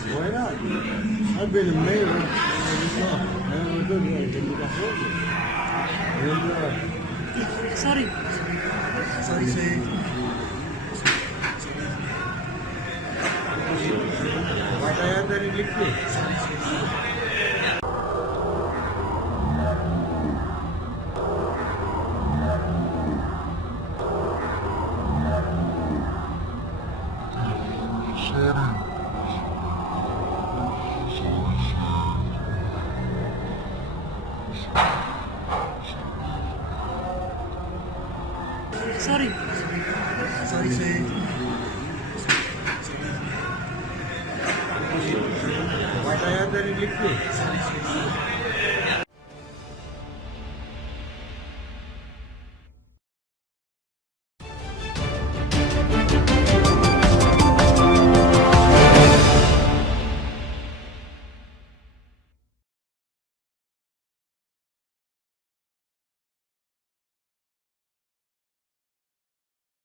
Why not? I've been in Mayor. And good. Can you hold it? And, Sorry. Sorry, sir. what I had in liquid. Sorry. Sorry, sir. What I had in liquid.